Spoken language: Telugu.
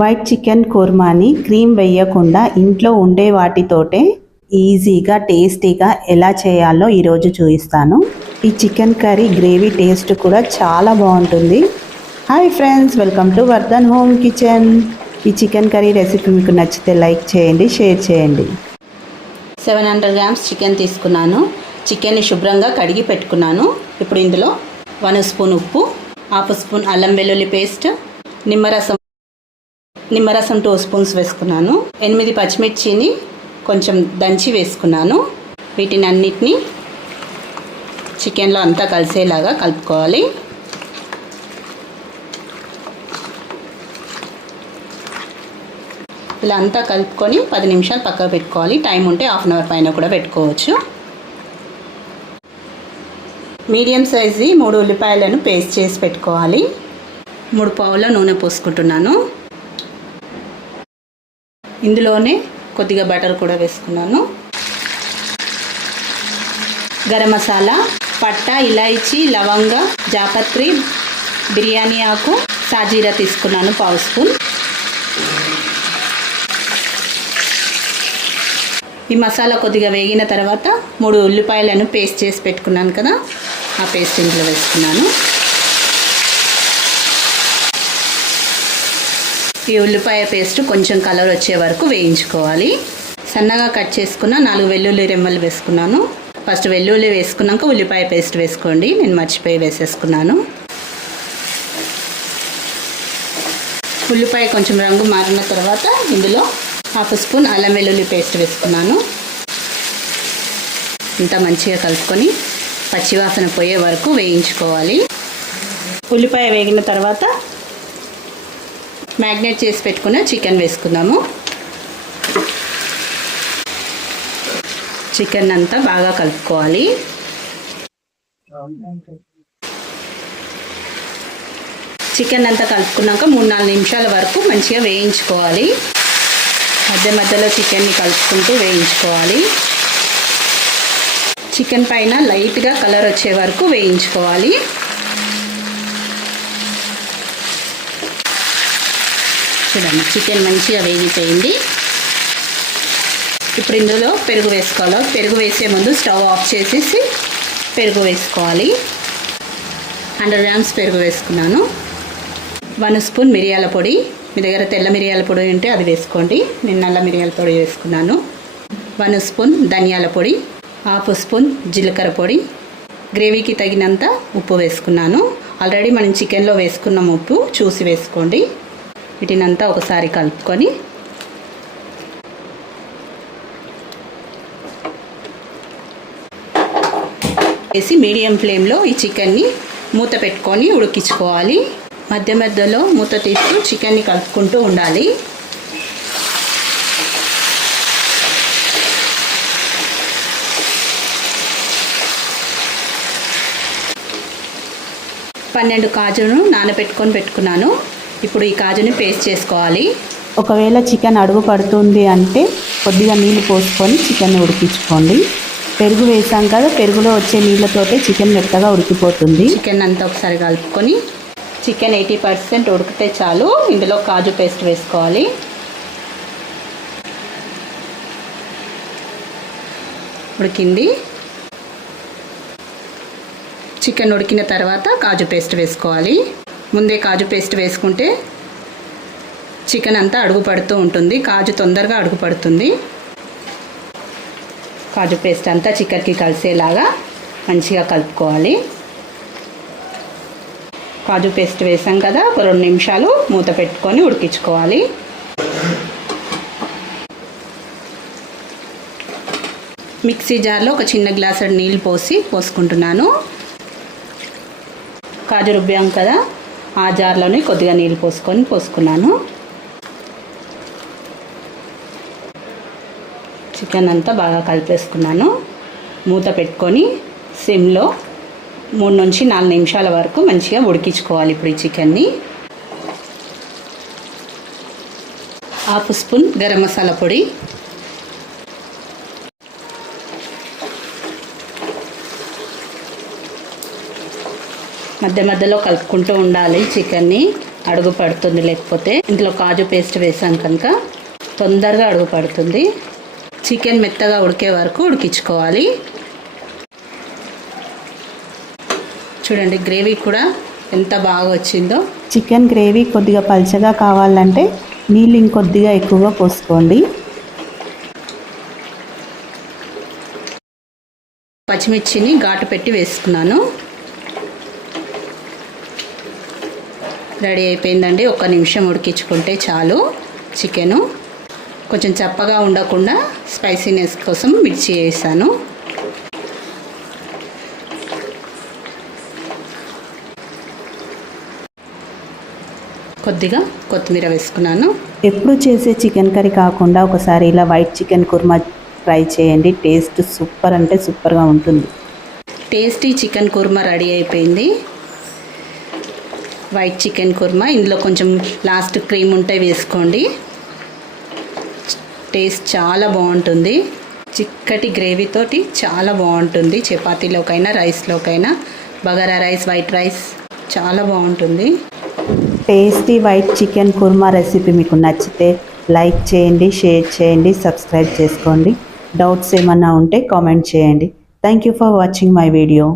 వైట్ చికెన్ కుర్మాని క్రీమ్ వేయకుండా ఇంట్లో ఉండే వాటితోటే ఈజీగా టేస్టీగా ఎలా చేయాలో ఈరోజు చూపిస్తాను. ఈ చికెన్ కర్రీ గ్రేవీ టేస్ట్ కూడా చాలా బాగుంటుంది. Hi friends, welcome to Vardhan home kitchen. ఈ చికెన్ కర్రీ రెసిపీ మీకు నచ్చితే లైక్ చేయండి, షేర్ చేయండి. 700 గ్రామ్స్ చికెన్ తీసుకున్నాను. చికెన్ని శుభ్రంగా కడిగి పెట్టుకున్నాను. ఇప్పుడు ఇందులో 1 స్పూన్ ఉప్పు, 1/2 స్పూన్ అల్లం వెల్లుల్లి పేస్ట్, నిమ్మరసం 2 స్పూన్స్ వేసుకున్నాను. 8 పచ్చిమిర్చిని కొంచెం దంచి వేసుకున్నాను. వీటిని అన్నిటినీ చికెన్లో అంతా కలిసేలాగా కలుపుకోవాలి. ఇలా అంతా కలుపుకొని 10 నిమిషాలు పక్కకు పెట్టుకోవాలి. టైం ఉంటే హాఫ్ అన్ అవర్ పైన కూడా పెట్టుకోవచ్చు. మీడియం సైజు 3 ఉల్లిపాయలను పేస్ట్ చేసి పెట్టుకోవాలి. 3 పావుల నూనె పోసుకుంటున్నాను. ఇందులోనే కొద్దిగా బటర్ కూడా వేసుకున్నాను. గరం మసాలా, పట్టా, ఇలాయచీ, లవంగ, జాపత్రి, బిర్యానీ ఆకు, సాజీరా తీసుకున్నాను 1/2 స్పూన్. ఈ మసాలా కొద్దిగా వేగిన తర్వాత 3 ఉల్లిపాయలను పేస్ట్ చేసి పెట్టుకున్నాను కదా, ఆ పేస్ట్ ఇందులో వేసుకున్నాను. ఈ ఉల్లిపాయ పేస్ట్ కొంచెం కలర్ వచ్చే వరకు వేయించుకోవాలి. సన్నగా కట్ చేసుకున్న 4 వెల్లుల్లి రెమ్మలు వేసుకున్నాను. ఫస్ట్ వెల్లుల్లి వేసుకున్నాక ఉల్లిపాయ పేస్ట్ వేసుకోండి, నేను మర్చిపోయి వేసేసుకున్నాను. ఉల్లిపాయ కొంచెం రంగు మారిన తర్వాత ఇందులో 1/2 స్పూన్ అల్లం వెల్లుల్లి పేస్ట్ వేసుకున్నాను. ఇంత మంచిగా కలుపుకొని పచ్చివాసన పోయే వరకు వేయించుకోవాలి. ఉల్లిపాయ వేగిన తర్వాత మ్యాగ్నేట్ చేసి పెట్టుకున్న చికెన్ వేసుకుందాము. చికెన్ అంతా బాగా కలుపుకోవాలి. చికెన్ అంతా కలుపుకున్నాక 3-4 నిమిషాల వరకు మంచిగా వేయించుకోవాలి. మధ్యలో చికెన్ని కలుపుకుంటూ వేయించుకోవాలి. చికెన్ పైన లైట్గా కలర్ వచ్చే వరకు వేయించుకోవాలి. చూడండి, చికెన్ మంచిగా వేగిపోయింది. ఇప్పుడు ఇందులో పెరుగు వేసుకోవాలి. పెరుగు వేసే ముందు స్టవ్ ఆఫ్ చేసేసి పెరుగు వేసుకోవాలి. 100 గ్రామ్స్ పెరుగు వేసుకున్నాను. 1 స్పూన్ మిరియాల పొడి, మీ దగ్గర తెల్ల మిరియాల పొడి ఉంటే అది వేసుకోండి. నేను నల్ల మిరియాల పొడి వేసుకున్నాను. 1 స్పూన్ ధనియాల పొడి, 1/2 స్పూన్ జీలకర్ర పొడి, గ్రేవీకి తగినంత ఉప్పు వేసుకున్నాను. ఆల్రెడీ మనం చికెన్లో వేసుకున్నాం, ఉప్పు చూసి వేసుకోండి. వీటినంతా ఒకసారి కలుపుకొని వేసి మీడియం ఫ్లేమ్లో ఈ చికెన్ని మూత పెట్టుకొని ఉడికించుకోవాలి. మధ్యలో మూత తీస్తూ చికెన్ని కలుపుకుంటూ ఉండాలి. పన్నెండు కాజును నానబెట్టుకొని పెట్టుకున్నాను. ఇప్పుడు ఈ కాజుని పేస్ట్ చేసుకోవాలి. ఒకవేళ చికెన్ అడుగు పడుతుంది అంటే కొద్దిగా నీళ్ళు పోసుకొని చికెన్ ఉడికించుకోండి. పెరుగు వేసాం కదా, పెరుగులో వచ్చే నీళ్ళతోటే చికెన్ మెత్తగా ఉడికిపోతుంది. చికెన్ అంతా ఒకసారి కలుపుకొని చికెన్ 80% ఉడికితే చాలు. ఇందులో కాజు పేస్ట్ వేసుకోవాలి. ఉడికింది. చికెన్ ఉడికిన తర్వాత కాజు పేస్ట్ వేసుకోవాలి. ముందే కాజు పేస్ట్ వేసుకుంటే చికెన్ అంతా అడుగు పడుతూ ఉంటుంది. కాజు తొందరగా అడుగు పడుతుంది. కాజు పేస్ట్ అంతా చికెన్కి కలిసేలాగా మంచిగా కలుపుకోవాలి. కాజు పేస్ట్ వేసాం కదా, ఒక 2 నిమిషాలు మూత పెట్టుకొని ఉడికించుకోవాలి. మిక్సీ జార్లో ఒక చిన్న గ్లాసు నీళ్ళు పోసుకుంటున్నాను. కాజు రుబ్బాం కదా, ఆ జార్లోనే కొద్దిగా నీళ్ళు పోసుకున్నాను. చికెన్ అంతా బాగా కలిపేసుకున్నాను. మూత పెట్టుకొని సిమ్లో 3 నుంచి 4 నిమిషాల వరకు మంచిగా ఉడికించుకోవాలి. ఇప్పుడు ఈ చికెన్ని 1/2 స్పూన్ గరం మసాలా పొడి, మధ్యలో కలుపుకుంటూ ఉండాలి చికెన్ని. అడుగు పడుతుంది, లేకపోతే ఇందులో కాజు పేస్ట్ వేసాం కనుక తొందరగా అడుగు పడుతుంది. చికెన్ మెత్తగా ఉడికే వరకు ఉడికించుకోవాలి. చూడండి గ్రేవీ కూడా ఎంత బాగా వచ్చిందో. చికెన్ గ్రేవీ కొద్దిగా పల్చగా కావాలంటే నీళ్ళు ఇంకొద్దిగా ఎక్కువగా పోసుకోండి. పచ్చిమిర్చిని ఘాటు పెట్టి వేసుకున్నాను. రెడీ అయిపోయిందండి. 1 నిమిషం ఉడికించుకుంటే చాలు. చికెను కొంచెం చప్పగా ఉండకుండా స్పైసీనెస్ కోసం మిర్చి వేసాను. కొద్దిగా కొత్తిమీర వేసుకున్నాను. ఎప్పుడు చేసే చికెన్ కర్రీ కాకుండా ఒకసారి ఇలా వైట్ చికెన్ కుర్మా ట్రై చేయండి. టేస్ట్ సూపర్ అంటే సూపర్గా ఉంటుంది. టేస్టీ చికెన్ కుర్మా రెడీ అయిపోయింది. White chicken kurma. ఇందులో కొంచెం లాస్ట్ క్రీమ్ ఉంటే వేసుకోండి. టేస్ట్ చాలా బాగుంటుంది. చిక్కటి గ్రేవీతోటి చాలా బాగుంటుంది. చపాతీలోకైనా రైస్లోకైనా, బగారా రైస్, వైట్ రైస్ చాలా బాగుంటుంది. Tasty white chicken kurma recipe మీకు నచ్చితే లైక్ చేయండి, షేర్ చేయండి, సబ్స్క్రైబ్ చేసుకోండి. డౌట్స్ ఏమన్నా ఉంటే కామెంట్ చేయండి. Thank you for watching my video.